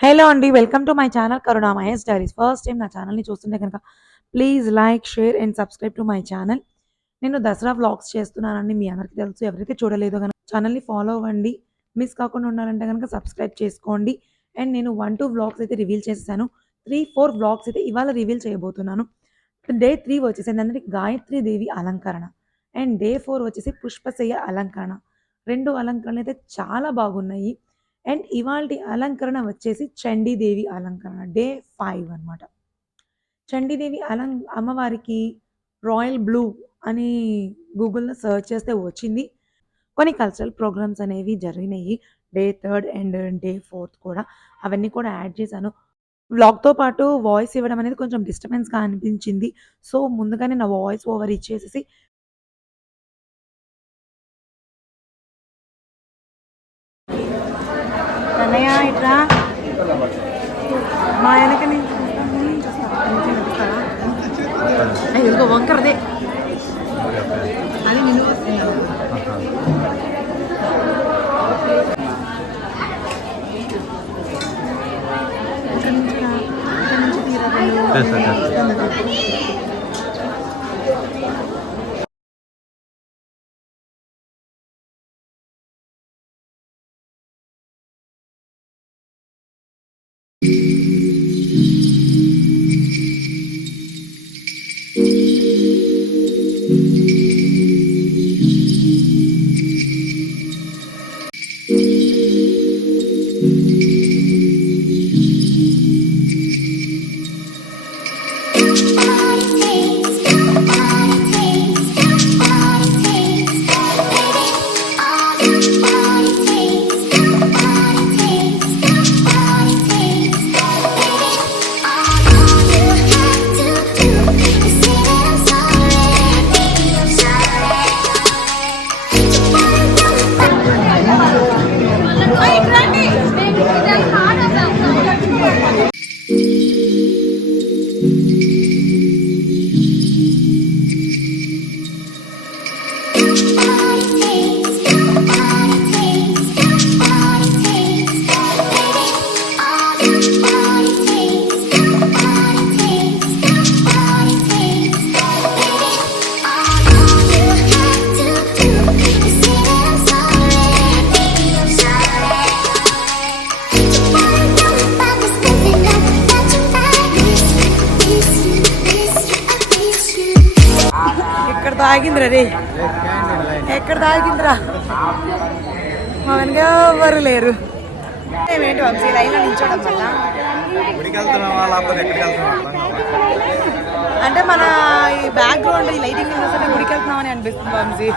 Hello అండి. Welcome to my channel Karuna Mahesh diaries. First time నా ఛానల్‌ని చూస్తుంటే గనక please like, share and subscribe to my channel. నేను దసరా వ్లాగ్స్ చేస్తున్నానండి. మీ అందరికీ తెలుసు. ఎవరైతే చూడలేదో గనక ఛానల్‌ని ఫాలో అవ్వండి. మిస్ కాకుండా ఉండాలంటే గనక సబ్స్క్రైబ్ చేసుకోండి. అండ్ నేను 1, 2 వ్లాగ్స్ అయితే రివీల్ చేసేసాను. 3, 4 వ్లాగ్స్ అయితే ఇవాళ రివీల్ చేయబోతున్నాను. డే 3 వచ్చేసింది. అంటే గాయత్రి దేవి అలంకరణ. అండ్ డే 4 వచ్చేసి పుష్పశయ్య అలంకరణ. 2 అలంకరణలైతే చాలా బాగున్నాయి. అండ్ ఇవాల్టి అలంకరణ వచ్చేసి చండీదేవి అలంకరణ. డే 5 అనమాట. చండీదేవి అమ్మవారికి రాయల్ బ్లూ అని గూగుల్‌లో సెర్చ్ చేస్తే వచ్చింది. కొన్ని కల్చరల్ ప్రోగ్రామ్స్ అనేవి జరిగినాయి. డే 3 అండ్ డే 4 కూడా. అవన్నీ కూడా యాడ్ చేశాను. వ్లాగ్‌తో పాటు వాయిస్ ఇవ్వడం అనేది కొంచెం డిస్టర్బెన్స్‌గా అనిపించింది. సో, ముందుగానే నా వాయిస్ ఓవర్ ఇచ్చేసేసి అన్నయ్య ఇట్రా మా వెనక నుంచి ఇదిగో వంకరదే అది నిన్ను తాగిందిరా రే ఎక్కడ తాగిందిరా మా వెనక ఎవరు లేరు. ఏమేంటి వంశీ లైన్లో నిల్చోవడం వల్ల అంటే మన ఈ బ్యాక్గ్రౌండ్ ఈ లైటింగ్ చూస్తే గుడికి వెళ్తున్నామని అనిపిస్తుంది వంశీ.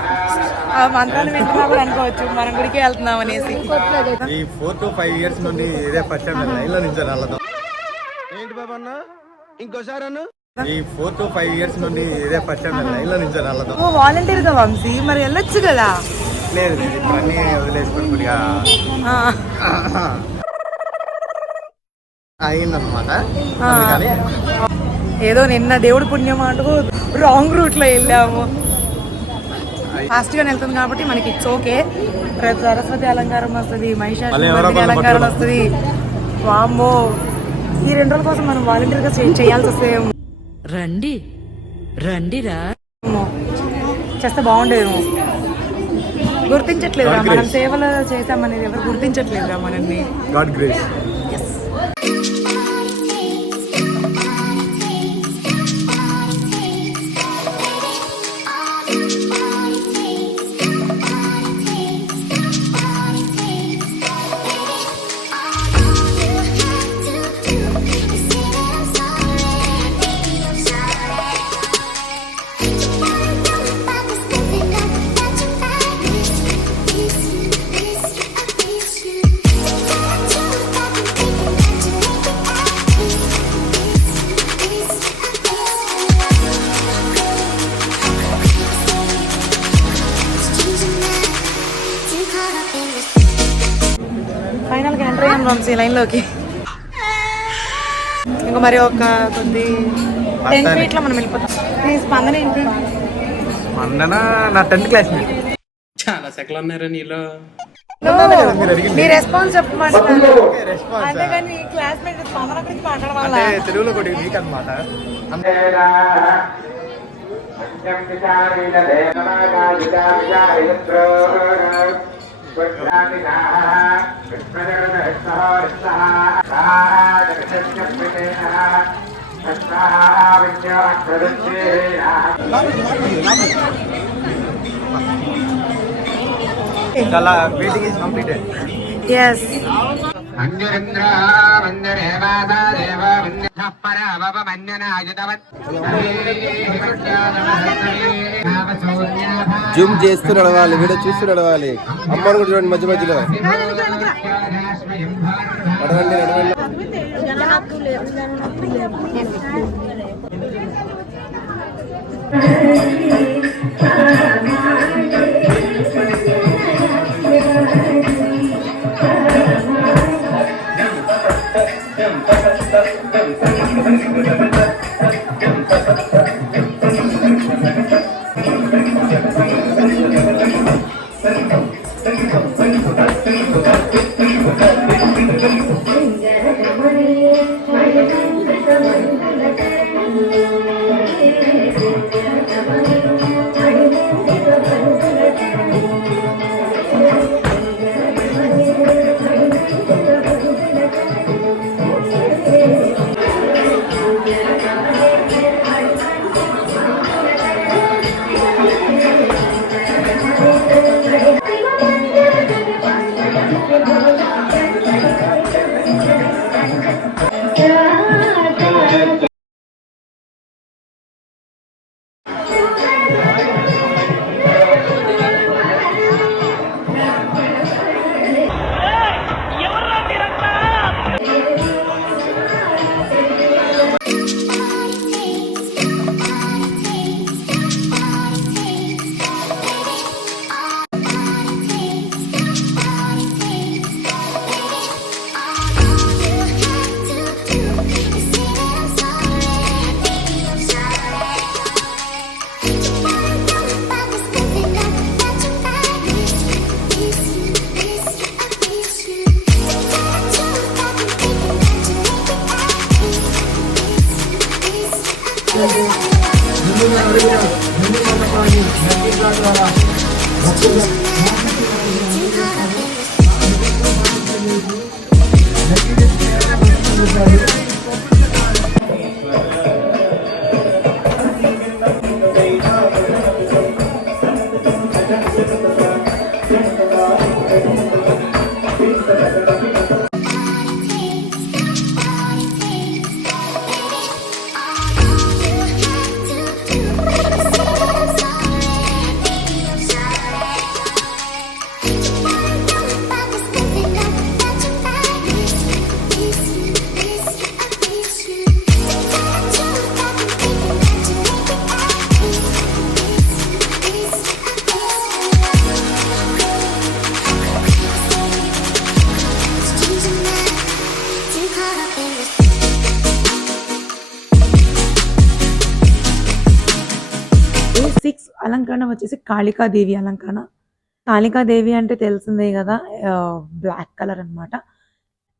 మంత్రాలు వింటున్నా కూడా అనుకోవచ్చు మనం గుడికి వెళ్తున్నాం అనేసి. ఈ 4 to 5 years నుండి ఇదే ఫస్ట్ టైం లైన్లో నిల్చోను. ఏంటి బాబా అన్న ఇంకోసారి అన్న ఈ 4 to 5 years నుండి ఇదే ఫస్ట్ టైం లైన్లో నిల్చోను. వాలంటీర్గా వంశీ మరి వెళ్ళొచ్చు కదా. లేదు ఇప్పుడు అన్నీ వదిలేసుకొని కొద్దిగా అయిందనమాట. ఏదో నిన్న దేవుడి పుణ్యం అంటూ రాంగ్ రూట్ లో వెళ్ళాము. ఫాస్ట్ గా వెళ్తుంది కాబట్టి మనకి ఇట్స్ ఓకే. రేపు సరస్వతి అలంకారం వస్తుంది, మహిషాసుర అలంకారం వస్తుంది. వామ్మో ఈ 2 రోజుల కోసం మనం వాలంటీర్ గా చేయాల్సి వస్తే రండి రండిరా చేస్తే బాగుండేదేమో. గుర్తించట్లేదురా మనం సేవలు చేసామనేది ఎవరు గుర్తించట్లేదురా మనల్ని. God grace. ఫైనల్గా ఎంటర్ అయ్యాం వంశీ లైన్లోకి. ఇంకా మరి ఒక కొద్ది 10 feet లో మనం వెళ్ళిపోతాం. నీ స్పందన ఏంటి? స్పందన నా 10th క్లాస్మేట్. చాలా సెకలు ఉన్నారా నీలో. ఉన్నానే కదా మీరు అడిగింది. మీ రెస్పాన్స్ చెప్పమంటున్నాను. ఓకే, రెస్పాన్స్ అంతేగాని క్లాస్మేట్ స్పందన గురించి మాట్లాడడం వల్ల అంటే తెలుగులో కొద్దిగా వీక్ అనమాట. చాలా వెయిటింగ్ ఇస్ కంప్లీటెడ్. ఎస్ జూమ్ చేస్తూ నడవాలి, వీడియో చూస్తూ నడవాలి. అమ్మను కూడా చూడండి మధ్య మధ్యలో. నడవండి నడవండి. సిక్స్ అలంకరణ వచ్చేసి కాళికాదేవి అలంకరణ. కాళికాదేవి అంటే తెలిసిందే కదా, బ్లాక్ కలర్ అన్నమాట.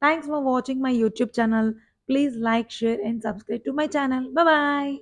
Thanks for watching my YouTube channel. Please like, share and subscribe to my channel. Bye.